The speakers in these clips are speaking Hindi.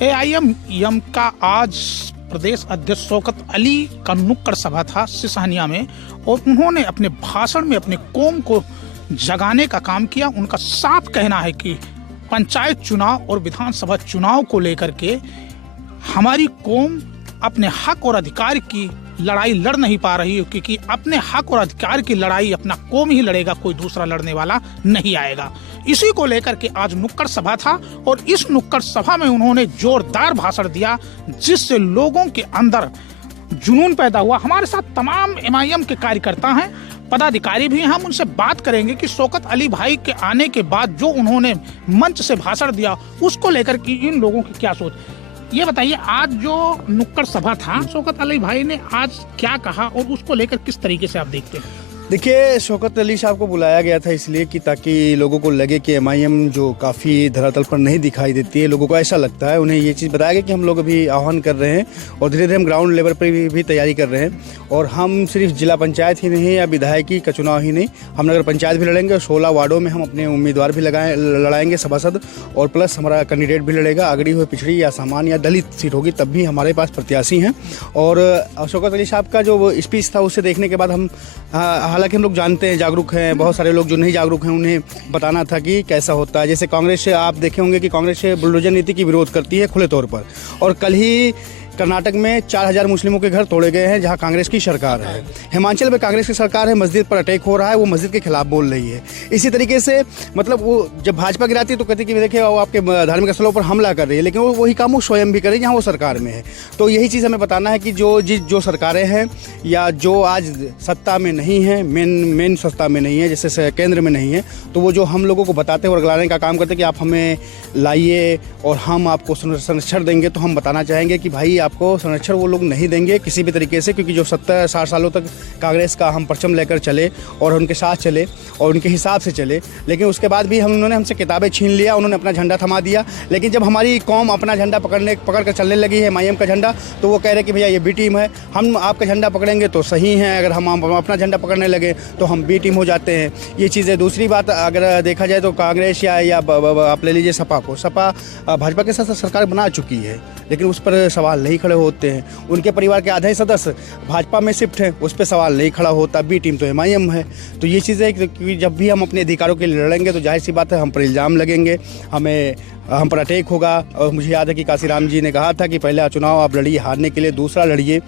एआईएम का आज प्रदेश अध्यक्ष शौकत अली का नुक्कड़ सभा था सिसहनिया में, और उन्होंने अपने भाषण में अपने कौम को जगाने का काम किया। उनका साफ कहना है कि पंचायत चुनाव और विधानसभा चुनाव को लेकर के हमारी कौम अपने हक और अधिकार की लड़ाई लड़ नहीं पा रही है, क्योंकि अपने हक और अधिकार की लड़ाई अपना कौम ही लड़ेगा, कोई दूसरा लड़ने वाला नहीं आएगा। इसी को लेकर के आज नुक्कड़ सभा था, और इस नुक्कड़ सभा में उन्होंने जोरदार भाषण दिया जिससे लोगों के अंदर जुनून पैदा हुआ। हमारे साथ तमाम एमआईएम के कार्यकर्ता हैं, पदाधिकारी भी हैं। हम उनसे बात करेंगे कि शौकत अली भाई के आने के बाद जो उन्होंने मंच से भाषण दिया उसको लेकर के इन लोगों की क्या सोच। ये बताइए, आज जो नुक्कड़ सभा था, शौकत अली भाई ने आज क्या कहा और उसको लेकर किस तरीके से आप देखते हैं? देखिए, शौकत अली साहब को बुलाया गया था इसलिए कि ताकि लोगों को लगे कि एमआईएम जो काफ़ी धरातल पर नहीं दिखाई देती है, लोगों को ऐसा लगता है। उन्हें ये चीज़ बताया गया कि हम लोग अभी आह्वान कर रहे हैं और धीरे धीरे हम ग्राउंड लेवल पर भी तैयारी कर रहे हैं, और हम सिर्फ जिला पंचायत ही नहीं या विधायकी का चुनाव ही नहीं, हम नगर पंचायत भी लड़ेंगे और 16 वार्डों में हम अपने उम्मीदवार भी लड़ाएंगे सभासद, और प्लस हमारा कैंडिडेट भी लड़ेगा। अगड़ी हुई पिछड़ी या सामान्य या दलित सीट होगी तब भी हमारे पास प्रत्याशी हैं। और शौकत अली साहब का जो स्पीच था उसे देखने के बाद हम, हालांकि हम लोग जानते हैं, जागरूक हैं, बहुत सारे लोग जो नहीं जागरूक हैं उन्हें बताना था कि कैसा होता है। जैसे कांग्रेस से आप देखे होंगे कि कांग्रेस बुलडोजर नीति की विरोध करती है खुले तौर पर, और कल ही कर्नाटक में 4000 मुस्लिमों के घर तोड़े गए हैं जहां कांग्रेस की सरकार है। हिमाचल में कांग्रेस की सरकार है, मस्जिद पर अटैक हो रहा है, वो मस्जिद के खिलाफ बोल रही है। इसी तरीके से मतलब वो जब भाजपा गिराती है तो कहती है कि देखिए वो आपके धार्मिक स्थलों पर हमला कर रही है, लेकिन वो वही काम वो स्वयं भी करे जहाँ वो सरकार में है। तो यही चीज़ हमें बताना है कि जो सरकारें हैं या जो आज सत्ता में नहीं है, मेन सत्ता में नहीं है, जैसे केंद्र में नहीं है, तो वो जो हम लोगों को बताते हैं और अगलाने का काम करते हैं कि आप हमें लाइए और हम आपको संरक्षण देंगे, तो हम बताना चाहेंगे कि भाई आपको संरक्षण वो लोग नहीं देंगे किसी भी तरीके से, क्योंकि जो 70-60 सालों तक कांग्रेस का हम परचम लेकर चले और उनके साथ चले और उनके हिसाब से चले, लेकिन उसके बाद भी उन्होंने हमसे किताबें छीन लिया, उन्होंने अपना झंडा थमा दिया। लेकिन जब हमारी कौम अपना झंडा पकड़ कर चलने लगी है, एमआईएम का झंडा, तो वो कह रहे कि भैया ये बी टीम है, हम आपका झंडा पकड़ेंगे तो सही है, अगर हम अपना झंडा पकड़ने लगे तो हम बी टीम हो जाते हैं। ये चीज़ें। दूसरी बात, अगर देखा जाए तो कांग्रेस या आप ले लीजिए सपा को, सपा भाजपा के साथ सरकार बना चुकी है, लेकिन उस पर सवाल नहीं खड़े होते हैं। उनके परिवार के आधे सदस्य भाजपा में शिफ्ट हैं, उस पर सवाल नहीं खड़ा होता। बी टीम तो एमआईएम है। तो ये चीज़ें, क्योंकि जब भी हम अपने अधिकारों के लिए लड़ेंगे तो जाहिर सी बात है हम पर इल्ज़ाम लगेंगे, हम पर अटैक होगा। और मुझे याद है कि काशीराम जी ने कहा था कि पहला चुनाव आप लड़िए हारने के लिए, दूसरा लड़िए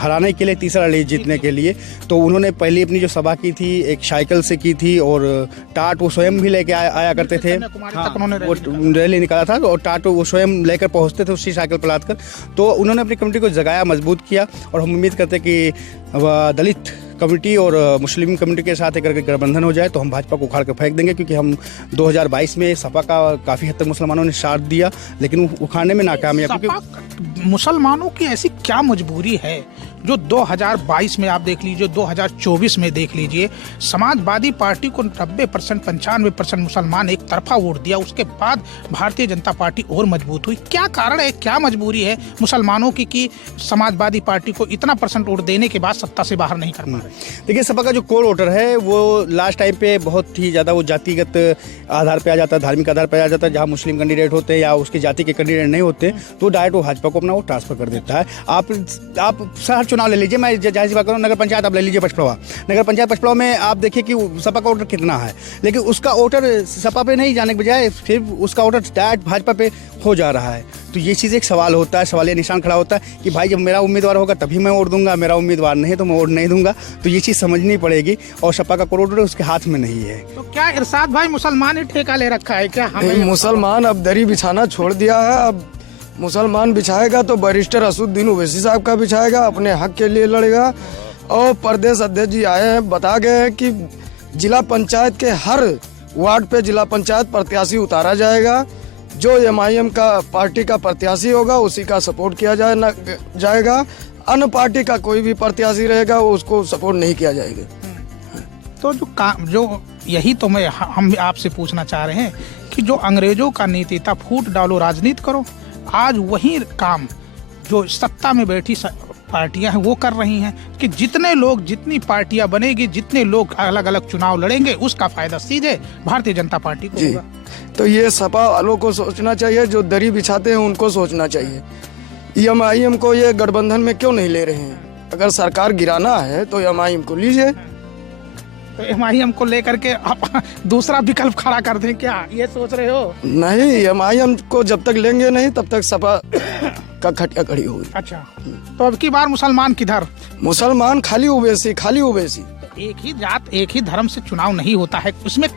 हराने के लिए, तीसरा लड़िए जीतने के लिए। तो उन्होंने पहली अपनी जो सभा की थी एक साइकिल से की थी, और टाट वो स्वयं भी लेके आया करते थे। हाँ, वो रैली निकाला था और टाट वो स्वयं लेकर पहुंचते थे उसी साइकिल पर लादकर। तो उन्होंने अपनी कमेटी को जगाया, मजबूत किया, और हम उम्मीद करते कि दलित कमेटी और मुस्लिम कमेटी के साथ एक गठबंधन हो जाए तो हम भाजपा को उखाड़ कर फेंक देंगे, क्योंकि हम 2022 में सपा का काफ़ी हद तक मुसलमानों ने साथ दिया, लेकिन उखाड़ने में नाकामयाब। क्योंकि मुसलमानों की ऐसी क्या मजबूरी है जो 2022 में आप देख लीजिए, 2024 में देख लीजिए, समाजवादी पार्टी को 90%, 95% मुसलमान एक तरफा वोट दिया, उसके बाद भारतीय जनता पार्टी और मजबूत हुई। क्या कारण है, क्या मजबूरी है मुसलमानों की कि समाजवादी पार्टी को इतना % वोट देने के बाद सत्ता से बाहर नहीं कर पा रहे? देखिए, सपा का जो कोर वोटर है वो लास्ट टाइम पे बहुत ही ज़्यादा वो जातिगत आधार पे आ जाता है, धार्मिक आधार पे आ जाता है। जहाँ मुस्लिम कैंडिडेट होते हैं या उसकी जाति के कैंडिडेट नहीं होते तो डायरेक्ट वो भाजपा को अपना वो ट्रांसफर कर देता है। आप शहर चुनाव ले लीजिए, मैं जाहिर सी बात करूँ, नगर पंचायत आप ले लीजिए पचपड़वा, नगर पंचायत पचपड़वा में आप देखिए कि सपा का वोटर कितना है, लेकिन उसका वोटर सपा पे नहीं जाने के बजाय फिर उसका वोटर डायरेक्ट भाजपा पे हो जा रहा है। तो ये चीज़ एक सवाल होता है, सवालिया निशान खड़ा होता है कि भाई जब मेरा उम्मीदवार होगा तभी मैं वोट दूंगा, मेरा उम्मीदवार नहीं तो मैं वोट नहीं दूंगा। तो ये चीज़ समझनी पड़ेगी, और सपा का कोर वोटर उसके हाथ में नहीं है। तो क्या इरशाद भाई मुसलमान ही ठेका ले रखा है क्या? मुसलमान अब दरी बिछाना छोड़ दिया है। अब मुसलमान बिछाएगा तो बैरिस्टर असुद्दीन ओवैसी साहब का बिछाएगा, अपने हक के लिए लड़ेगा। और प्रदेश अध्यक्ष जी आए हैं, बता गए हैं कि जिला पंचायत के हर वार्ड पे जिला पंचायत प्रत्याशी उतारा जाएगा। जो एमआईएम का पार्टी का प्रत्याशी होगा उसी का सपोर्ट किया जाएगा। अन्य पार्टी का कोई भी प्रत्याशी रहेगा उसको सपोर्ट नहीं किया जाएगा। तो जो यही तो हम आपसे पूछना चाह रहे हैं कि जो अंग्रेजों का नीति था, फूट डालो राजनीति करो, आज वही काम जो सत्ता में बैठी पार्टियां हैं वो कर रही हैं कि जितने लोग, जितनी पार्टियां बनेगी, जितने लोग अलग अलग चुनाव लड़ेंगे, उसका फायदा सीधे भारतीय जनता पार्टी को होगा। तो ये सपा वालों को सोचना चाहिए, जो दरी बिछाते हैं उनको सोचना चाहिए। एमआईएम को ये गठबंधन में क्यों नहीं ले रहे हैं? अगर सरकार गिराना है तो एमआईएम को लीजिए। तो एमआईएम को लेकर के आप दूसरा विकल्प खड़ा कर दें क्या, ये सोच रहे हो? नहीं, एमआईएम को जब तक लेंगे नहीं तब तक सपा का खटिया खड़ी होगी। अच्छा, तो अब की बार मुसलमान किधर? मुसलमान खाली ओवैसी, खाली ओवैसी। एक ही जात, एक ही धर्म से चुनाव नहीं होता है। उसमें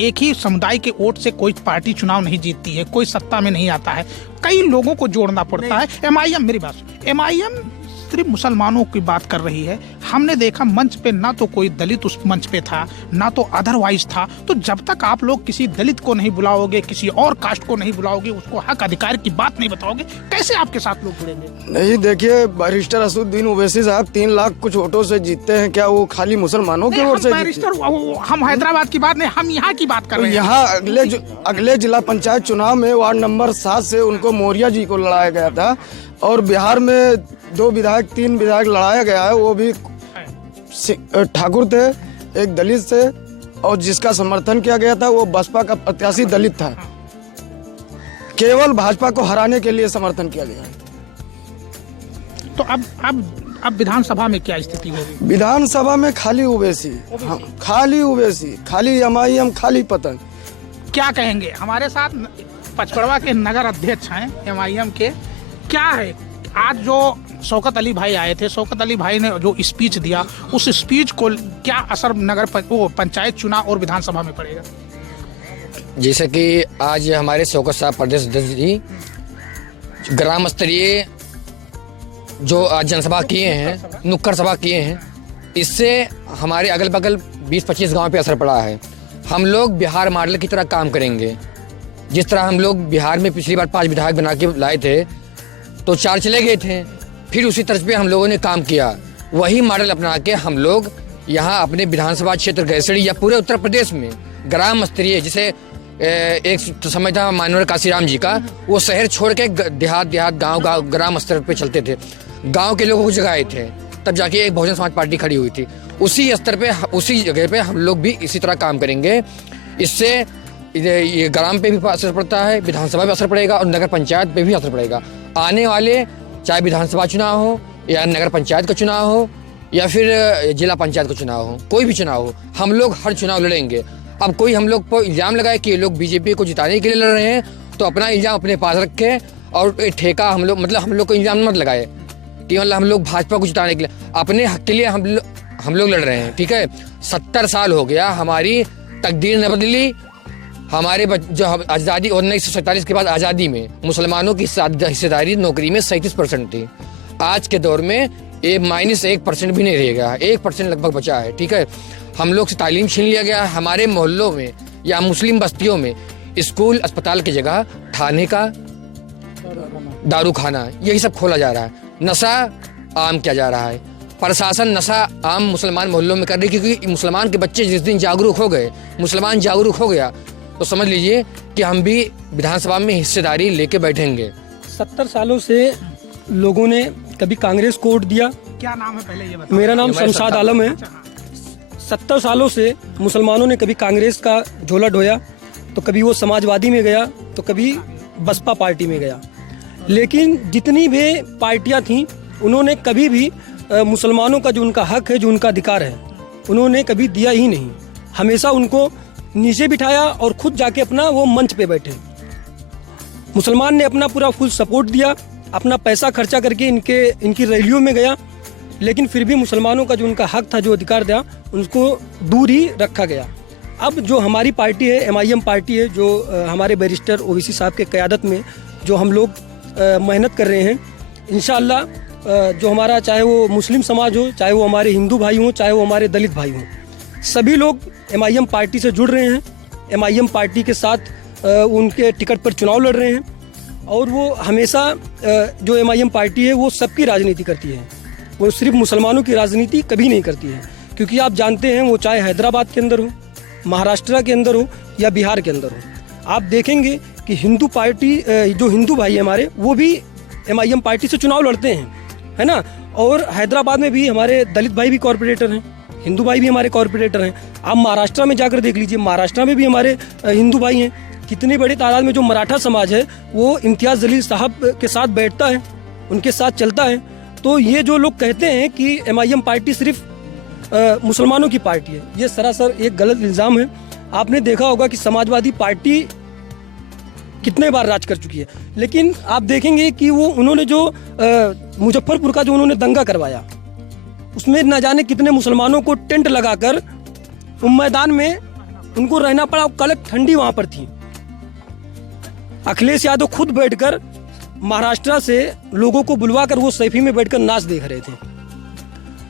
एक ही समुदाय के वोट से कोई पार्टी चुनाव नहीं जीतती है, कोई सत्ता में नहीं आता है। कई लोगों को जोड़ना पड़ता है। एमआईएम, मेरी बात सुन, एमआईएम सिर्फ मुसलमानों की बात कर रही है। हमने देखा मंच पे ना तो कोई दलित उस मंच पे था, ना तो अदरवाइज था। तो जब तक आप लोग किसी दलित को नहीं बुलाओगे, किसी और कास्ट को नहीं बुलाओगे, उसको हक अधिकार की बात नहीं बताओगे, कैसे आपके साथ लोग जुड़ेंगे? नहीं, देखिए, बैरिस्टर असदुद्दीन ओवैसी साहब 3 लाख कुछ वोटों से जीतते हैं। क्या वो खाली मुसलमानों के वोट से जीतते हैं? हम हैदराबाद की बात नहीं, हम यहाँ की बात कर तो रहे हैं। यहाँ अगले जिला पंचायत चुनाव में वार्ड नंबर 7 से उनको मौर्या जी को लड़ाया गया था, और बिहार में 2 विधायक 3 विधायक लड़ाया गया है। वो भी ठाकुर थे, एक दलित थे, और जिसका समर्थन किया गया था वो बसपा का प्रत्याशी दलित था। केवल भाजपा को हराने के लिए समर्थन किया गया। तो अब विधानसभा में क्या स्थिति होगी? विधानसभा में खाली ओवैसी, खाली ओवैसी, खाली एमआईएम, खाली पतंग। क्या कहेंगे? हमारे साथ पचपड़वा के नगर अध्यक्ष हैं एमआईएम के। क्या है आज जो शौकत अली भाई आए थे, शौकत अली भाई ने जो स्पीच दिया, उस स्पीच को क्या असर पंचायत चुनाव और विधानसभा में पड़ेगा? जैसे कि आज हमारे शौकत साहब प्रदेश अध्यक्ष जी ग्राम स्तरीय जो आज जनसभा किए हैं, नुक्कड़ सभा किए हैं, इससे हमारे अगल बगल 20-25 गांव पे असर पड़ा है। हम लोग बिहार मॉडल की तरह काम करेंगे। जिस तरह हम लोग बिहार में पिछली बार 5 विधायक बना के लाए थे तो 4 चले गए थे, फिर उसी तर्ज पे हम लोगों ने काम किया। वही मॉडल अपना के हम लोग यहाँ अपने विधानसभा क्षेत्र गैसड़ी या पूरे उत्तर प्रदेश में ग्राम स्तरीय, जिसे एक समय था मानवर काशीराम जी का, वो शहर छोड़ के देहात गांव ग्राम स्तर पे चलते थे, गांव के लोगों को जगाए थे, तब जाके एक बहुजन समाज पार्टी खड़ी हुई थी। उसी स्तर पे, उसी जगह पे हम लोग भी इसी तरह काम करेंगे। इससे ये ग्राम पे भी असर पड़ता है, विधानसभा पे असर पड़ेगा और नगर पंचायत पे भी असर पड़ेगा। आने वाले चाहे विधानसभा चुनाव हो या नगर पंचायत का चुनाव हो या फिर जिला पंचायत का चुनाव हो, कोई भी चुनाव हो, हम लोग हर चुनाव लड़ेंगे। अब कोई हम लोग को इल्जाम लगाए कि ये लोग बीजेपी को जिताने के लिए लड़ रहे हैं, तो अपना इल्जाम अपने पास रखे और ठेका हम लोग को इल्जाम मत लगाए कि मतलब हम लोग भाजपा को जिताने के लिए, अपने हक के लिए हम लोग लड़ रहे हैं। ठीक है, 70 साल हो गया, हमारी तकदीर न बदली। हमारे जो आज़ादी 1947 के बाद आज़ादी में मुसलमानों की हिस्सेदारी नौकरी में 37% थी। आज के दौर में ये -1% भी नहीं रह गया, 1% लगभग बचा है। ठीक है, हम लोग से तालीम छीन लिया गया। हमारे मोहल्लों में या मुस्लिम बस्तियों में स्कूल अस्पताल की जगह थाने का, दारू खाना, यही सब खोला जा रहा है। नशा आम किया जा रहा है। प्रशासन नशा आम मुसलमान मोहल्लों में कर रही है, क्योंकि मुसलमान के बच्चे जिस दिन जागरूक हो गए, मुसलमान जागरूक हो गया, तो समझ लीजिए कि हम भी विधानसभा में हिस्सेदारी लेके बैठेंगे। 70 सालों से लोगों ने कभी कांग्रेस को वोट दिया। क्या नाम है पहले ये बताओ? मेरा नाम शमशाद आलम है। 70 सालों से मुसलमानों ने कभी कांग्रेस का झोला ढोया, तो कभी वो समाजवादी में गया, तो कभी बसपा पार्टी में गया। लेकिन जितनी भी पार्टियां थीं, उन्होंने कभी भी मुसलमानों का जो उनका हक है, जो उनका अधिकार है, उन्होंने कभी दिया ही नहीं। हमेशा उनको नीचे बिठाया और खुद जाके अपना वो मंच पे बैठे। मुसलमान ने अपना पूरा फुल सपोर्ट दिया, अपना पैसा खर्चा करके इनकी रैलियों में गया, लेकिन फिर भी मुसलमानों का जो उनका हक था, जो अधिकार था, उनको दूर ही रखा गया। अब जो हमारी पार्टी है, एमआईएम पार्टी है, जो हमारे बैरिस्टर ओवैसी साहब के क़यादत में जो हम लोग मेहनत कर रहे हैं, इंशाअल्लाह जो हमारा, चाहे वो मुस्लिम समाज हो, चाहे वो हमारे हिंदू भाई हों, चाहे वो हमारे दलित भाई हों, सभी लोग एमआईएम पार्टी से जुड़ रहे हैं। एमआईएम पार्टी के साथ उनके टिकट पर चुनाव लड़ रहे हैं। और वो हमेशा जो एमआईएम पार्टी है, वो सबकी राजनीति करती है, वो सिर्फ मुसलमानों की राजनीति कभी नहीं करती है। क्योंकि आप जानते हैं, वो चाहे हैदराबाद के अंदर हो, महाराष्ट्र के अंदर हो या बिहार के अंदर हो, आप देखेंगे कि हिंदू पार्टी, जो हिंदू भाई हमारे, वो भी एमआईएम पार्टी से चुनाव लड़ते हैं। है ना। और हैदराबाद में भी हमारे दलित भाई भी कॉरपोरेटर हैं, हिंदू भाई भी हमारे कॉरपोरेटर हैं। आप महाराष्ट्र में जाकर देख लीजिए, महाराष्ट्र में भी हमारे हिंदू भाई हैं। कितनी बड़ी तादाद में जो मराठा समाज है वो इम्तियाज़ जलील साहब के साथ बैठता है, उनके साथ चलता है। तो ये जो लोग कहते हैं कि MIM पार्टी सिर्फ मुसलमानों की पार्टी है, ये सरासर एक गलत इल्ज़ाम है। आपने देखा होगा कि समाजवादी पार्टी कितने बार राज कर चुकी है, लेकिन आप देखेंगे कि वो उन्होंने जो मुजफ्फरपुर का जो उन्होंने दंगा करवाया, उसमें न जाने कितने मुसलमानों को टेंट लगाकर मैदान में उनको रहना पड़ा। कड़क ठंडी वहाँ पर थी। अखिलेश यादव खुद बैठकर महाराष्ट्र से लोगों को बुलवाकर वो सैफी में बैठकर नाच देख रहे थे।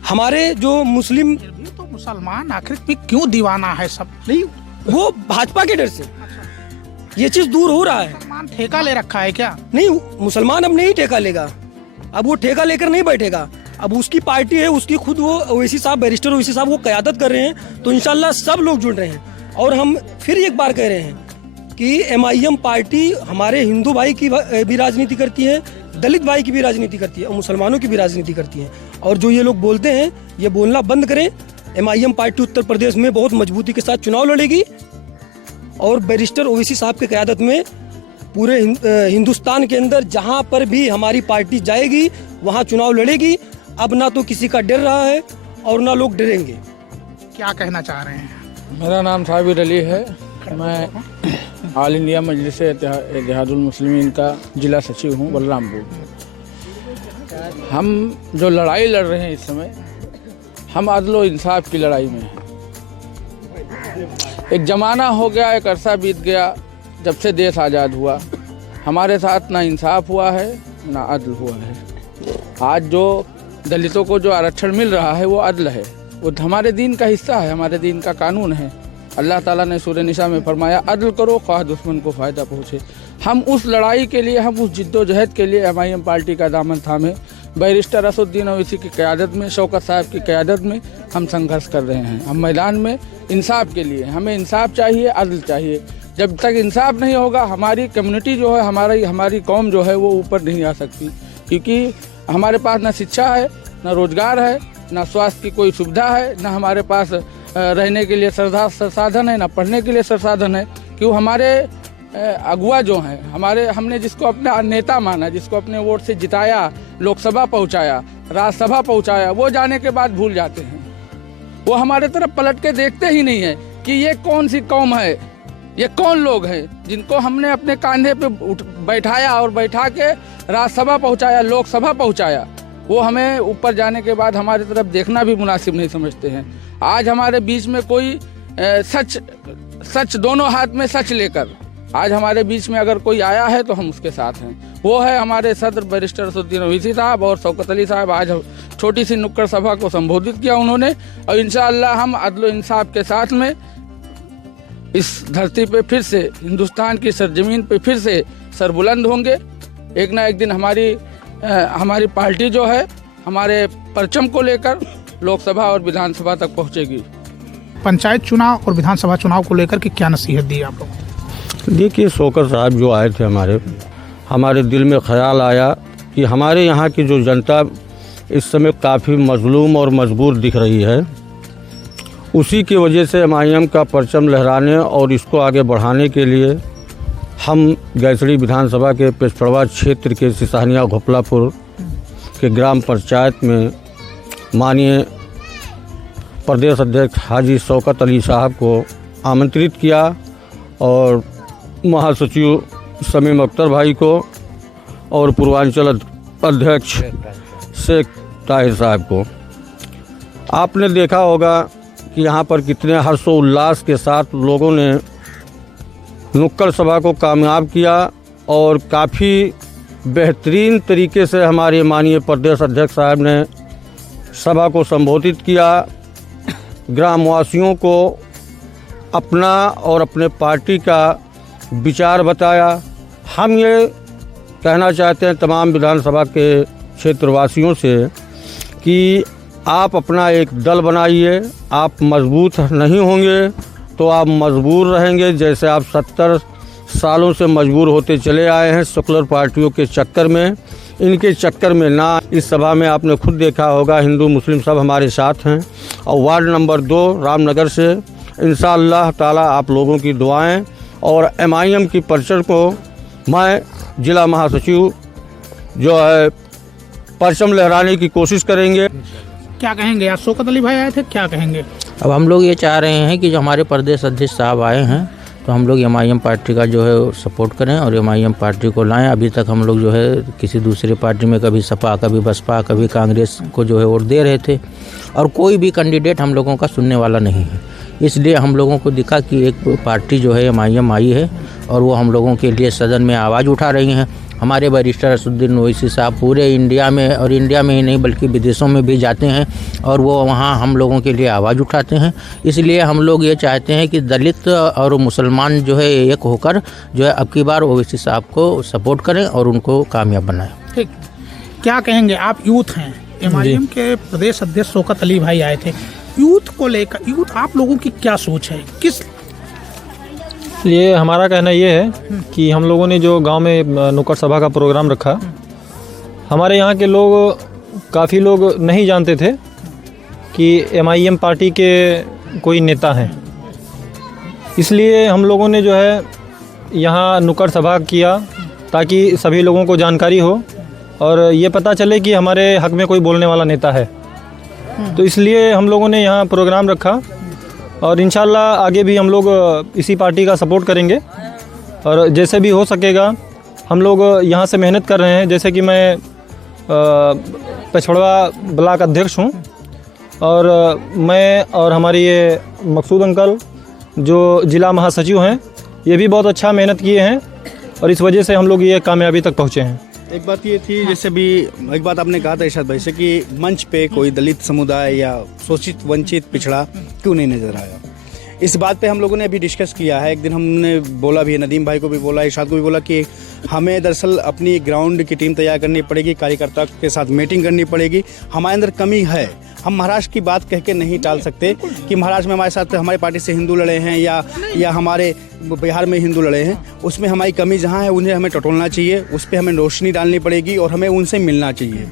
हमारे जो मुस्लिम तो मुसलमान आखिर में क्यों दीवाना है सब? नहीं, वो भाजपा के डर से ये चीज दूर हो रहा है। मुसलमान ठेका ले रखा है क्या? नहीं, मुसलमान अब नहीं ठेका लेगा, अब वो ठेका लेकर नहीं बैठेगा। अब उसकी पार्टी है, उसकी खुद वो ओवैसी साहब, बैरिस्टर ओवैसी साहब वो क़यादत कर रहे हैं, तो इंशाल्लाह सब लोग जुड़ रहे हैं। और हम फिर एक बार कह रहे हैं कि MIM पार्टी हमारे हिंदू भाई की भी राजनीति करती है, दलित भाई की भी राजनीति करती है और मुसलमानों की भी राजनीति करती है। और जो ये लोग बोलते हैं ये बोलना बंद करें। MIM पार्टी उत्तर प्रदेश में बहुत मजबूती के साथ चुनाव लड़ेगी और बैरिस्टर ओवैसी साहब की क़यादत में पूरे हिंदुस्तान के अंदर जहां पर भी हमारी पार्टी जाएगी वहां चुनाव लड़ेगी। अब ना तो किसी का डर रहा है और ना लोग डरेंगे। क्या कहना चाह रहे हैं? मेरा नाम साबिर अली है। मैं ऑल इंडिया मजलिस इत्तेहादुल मुस्लिमीन का जिला सचिव हूँ बलरामपुर। हम जो लड़ाई लड़ रहे हैं इस समय, हम अदल व इंसाफ की लड़ाई में हैं। एक ज़माना हो गया, एक अरसा बीत गया जब से देश आज़ाद हुआ, हमारे साथ ना इंसाफ हुआ है ना अदल हुआ है। आज जो दलितों को जो आरक्षण मिल रहा है वो अदल है, वो हमारे दीन का हिस्सा है, हमारे दीन का कानून है। अल्लाह ताला ने सूरह निसा में फरमाया अदल करो ख्वाह दुश्मन को फ़ायदा पहुँचे। हम उस लड़ाई के लिए, हम उस जिद्दोजहद के लिए MIM पार्टी का दामन थामे बैरिस्टर असदुद्दीन ओवैसी की क़यादत में, शौकत साहब की क़यादत में हम संघर्ष कर रहे हैं। हम मैदान में इंसाफ के लिए, हमें इंसाफ चाहिए, अदल चाहिए। जब तक इंसाफ नहीं होगा हमारी कम्युनिटी जो है, हमारी कौम जो है वो ऊपर नहीं आ सकती, क्योंकि हमारे पास ना शिक्षा है, ना रोजगार है, ना स्वास्थ्य की कोई सुविधा है, ना हमारे पास रहने के लिए संसाधन है, ना पढ़ने के लिए संसाधन है। क्यों हमारे अगुआ जो हैं, हमने जिसको अपना नेता माना, जिसको अपने वोट से जिताया, लोकसभा पहुंचाया, राज्यसभा पहुंचाया, वो जाने के बाद भूल जाते हैं। वो हमारे तरफ पलट के देखते ही नहीं है कि ये कौन सी कौम है, ये कौन लोग हैं जिनको हमने अपने कांधे पे बैठाया और बैठा के राज्यसभा पहुंचाया, लोकसभा पहुंचाया। वो हमें ऊपर जाने के बाद हमारी तरफ देखना भी मुनासिब नहीं समझते हैं। आज हमारे बीच में कोई सच दोनों हाथ में सच लेकर आज हमारे बीच में अगर कोई आया है तो हम उसके साथ हैं। वो है हमारे सदर बैरिस्टर असदुद्दीन ओवैसी साहब और शौकत अली साहब। आज छोटी सी नुक्कड़ सभा को संबोधित किया उन्होंने, और इंशाअल्लाह हम अदल इंसाफ के साथ में इस धरती पे फिर से, हिंदुस्तान की सरजमीन पे फिर से सरबुलंद होंगे। एक ना एक दिन हमारी पार्टी जो है हमारे परचम को लेकर लोकसभा और विधानसभा तक पहुंचेगी। पंचायत चुनाव और विधानसभा चुनाव को लेकर के क्या नसीहत दी आप लोगों? देखिए, शौकत साहब जो आए थे हमारे दिल में ख्याल आया कि हमारे यहाँ की जो जनता इस समय काफ़ी मजलूम और मजबूर दिख रही है। उसी की वजह से MIM का परचम लहराने और इसको आगे बढ़ाने के लिए हम गैसड़ी विधानसभा के पेशपड़वा क्षेत्र के सिसानिया घोपलापुर के ग्राम पंचायत में माननीय प्रदेश अध्यक्ष हाजी शौकत अली साहब को आमंत्रित किया और महासचिव शमीम अख्तर भाई को और पूर्वांचल अध्यक्ष शेख ताहिर साहब को। आपने देखा होगा कि यहाँ पर कितने हर्षोल्लास के साथ लोगों ने नुक्कड़ सभा को कामयाब किया और काफ़ी बेहतरीन तरीके से हमारे माननीय प्रदेश अध्यक्ष साहब ने सभा को संबोधित किया। ग्रामवासियों को अपना और अपने पार्टी का विचार बताया। हम ये कहना चाहते हैं तमाम विधानसभा के क्षेत्रवासियों से कि आप अपना एक दल बनाइए। आप मजबूत नहीं होंगे तो आप मजबूर रहेंगे, जैसे आप 70 सालों से मजबूर होते चले आए हैं सेकुलर पार्टियों के चक्कर में। इनके चक्कर में ना। इस सभा में आपने खुद देखा होगा, हिंदू मुस्लिम सब हमारे साथ हैं। और वार्ड नंबर 2 रामनगर से इंशाअल्लाह ताला आप लोगों की दुआएं और MIM की परचम को मैं जिला महासचिव जो है परचम लहराने की कोशिश करेंगे। क्या कहेंगे? आज शौकत अली भाई आए थे, क्या कहेंगे? अब हम लोग ये चाह रहे हैं कि जो हमारे प्रदेश अध्यक्ष साहब आए हैं तो हम लोग MIM पार्टी का जो है सपोर्ट करें और MIM पार्टी को लाएं। अभी तक हम लोग जो है किसी दूसरे पार्टी में कभी सपा, कभी बसपा, कभी कांग्रेस को जो है वोट दे रहे थे और कोई भी कैंडिडेट हम लोगों का सुनने वाला नहीं है। इसलिए हम लोगों को दिखा कि एक पार्टी जो है MIM आई है और वो हम लोगों के लिए सदन में आवाज़ उठा रही हैं। हमारे बैरिस्टर असदुद्दीन ओवैसी साहब पूरे इंडिया में और इंडिया में ही नहीं बल्कि विदेशों में भी जाते हैं और वो वहाँ हम लोगों के लिए आवाज़ उठाते हैं। इसलिए हम लोग ये चाहते हैं कि दलित और मुसलमान जो है एक होकर जो है अब की बार ओवैसी साहब को सपोर्ट करें और उनको कामयाब बनाएं। ठीक, क्या कहेंगे? आप यूथ हैं, MIM के प्रदेश अध्यक्ष शौकत अली भाई आए थे। यूथ को लेकर, यूथ आप लोगों की क्या सोच है? किस ये हमारा कहना ये है कि हम लोगों ने जो गांव में नुक्कड़ सभा का प्रोग्राम रखा, हमारे यहाँ के लोग काफ़ी लोग नहीं जानते थे कि MIM पार्टी के कोई नेता हैं। इसलिए हम लोगों ने जो है यहाँ नुक्कड़ सभा किया ताकि सभी लोगों को जानकारी हो और ये पता चले कि हमारे हक में कोई बोलने वाला नेता है। तो इसलिए हम लोगों ने यहाँ प्रोग्राम रखा और इंशाल्लाह आगे भी हम लोग इसी पार्टी का सपोर्ट करेंगे और जैसे भी हो सकेगा हम लोग यहाँ से मेहनत कर रहे हैं। जैसे कि मैं पछड़वा ब्लॉक अध्यक्ष हूँ और मैं और हमारी ये मकसूद अंकल जो ज़िला महासचिव हैं ये भी बहुत अच्छा मेहनत किए हैं और इस वजह से हम लोग ये कामयाबी तक पहुँचे हैं। एक बात ये थी, जैसे भी एक बात आपने कहा था इरशाद भाई से कि मंच पे कोई दलित समुदाय या शोषित वंचित पिछड़ा क्यों नहीं नजर आया। इस बात पे हम लोगों ने अभी डिस्कस किया है। एक दिन हमने बोला भी, नदीम भाई को भी बोला, इरशाद को भी बोला कि हमें दरअसल अपनी ग्राउंड की टीम तैयार करनी पड़ेगी, कार्यकर्ता के साथ मीटिंग करनी पड़ेगी। हमारे अंदर कमी है, हम महाराष्ट्र की बात कह के नहीं टाल सकते कि महाराष्ट्र में हमारे साथ हमारी पार्टी से हिंदू लड़े हैं या हमारे बिहार में हिंदू लड़े हैं। उसमें हमारी कमी जहाँ है उन्हें हमें टटोलना चाहिए, उस पर हमें रोशनी डालनी पड़ेगी और हमें उनसे मिलना चाहिए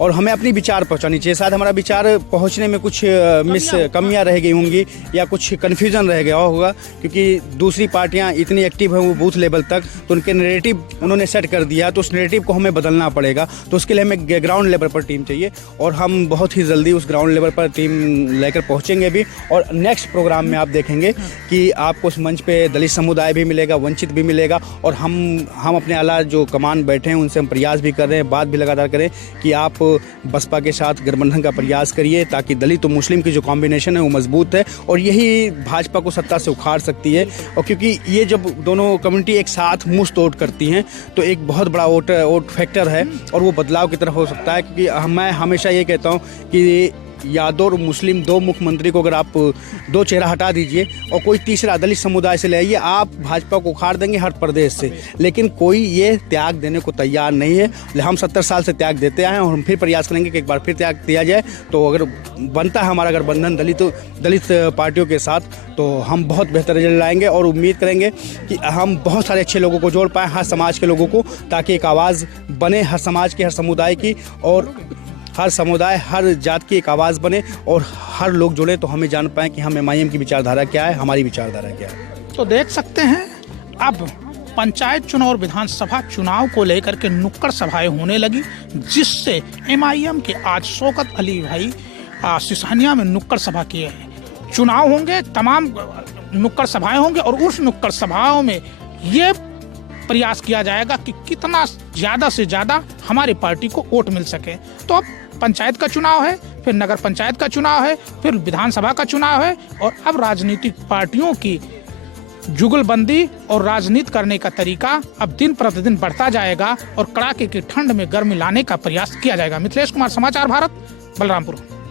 और हमें अपनी विचार पहुँचानी चाहिए। शायद हमारा विचार पहुँचने में कुछ कमियाँ रह गई होंगी या कुछ कन्फ्यूज़न रह गया होगा, क्योंकि दूसरी पार्टियाँ इतनी एक्टिव हैं वो बूथ लेवल तक, तो उनके नैरेटिव उन्होंने सेट कर दिया, तो उस नैरेटिव को हमें बदलना पड़ेगा। तो उसके लिए हमें ग्राउंड लेवल पर टीम चाहिए और हम बहुत ही जल्दी उस ग्राउंड लेवल पर टीम लेकर पहुँचेंगे भी। और नेक्स्ट प्रोग्राम में आप देखेंगे कि आपको उस मंच पे दलित समुदाय भी मिलेगा, वंचित भी मिलेगा और हम अपने आला जो कमान बैठे हैं उनसे हम प्रयास भी कर रहे हैं, बात भी लगातार करें कि आप बसपा के साथ गठबंधन का प्रयास करिए ताकि दलित और मुस्लिम की जो कॉम्बिनेशन है वो मजबूत है और यही भाजपा को सत्ता से उखाड़ सकती है। और क्योंकि ये जब दोनों कम्युनिटी एक साथ मुश्त वोट करती हैं तो एक बहुत बड़ा वोट फैक्टर है और वो बदलाव की तरफ हो सकता है। क्योंकि मैं हमेशा ये कहता हूँ कि यादव और मुस्लिम दो मुख्यमंत्री को अगर आप दो चेहरा हटा दीजिए और कोई तीसरा दलित समुदाय से ले आइए, आप भाजपा को उखाड़ देंगे हर प्रदेश से। लेकिन कोई ये त्याग देने को तैयार नहीं है। हम 70 साल से त्याग देते आए हैं और हम फिर प्रयास करेंगे कि एक बार फिर त्याग दिया जाए। तो अगर बनता है हमारा गठबंधन दलित पार्टियों के साथ तो हम बहुत बेहतर रिजल्ट लाएंगे और उम्मीद करेंगे कि हम बहुत सारे अच्छे लोगों को जोड़ पाएँ, हर समाज के लोगों को, ताकि एक आवाज़ बने हर समाज की, हर समुदाय की, और हर समुदाय हर जात की एक आवाज़ बने और हर लोग जुड़े तो हमें जान पाएँ कि हम MIM की विचारधारा क्या है, हमारी विचारधारा क्या है। तो देख सकते हैं अब पंचायत चुनाव और विधानसभा चुनाव को लेकर के नुक्कड़ सभाएं होने लगी, जिससे MIM के आज शौकत अली भाई सिसहनिया में नुक्कड़ सभा किए हैं। चुनाव होंगे, तमाम नुक्कड़ सभाएं होंगे और उस नुक्कड़ सभाओं में ये प्रयास किया जाएगा कि कितना ज़्यादा से ज़्यादा हमारी पार्टी को वोट मिल सके। तो अब पंचायत का चुनाव है, फिर नगर पंचायत का चुनाव है, फिर विधानसभा का चुनाव है और अब राजनीतिक पार्टियों की जुगलबंदी और राजनीति करने का तरीका अब दिन प्रतिदिन बढ़ता जाएगा और कड़ाके की ठंड में गर्मी लाने का प्रयास किया जाएगा। मिथिलेश कुमार, समाचार भारत, बलरामपुर।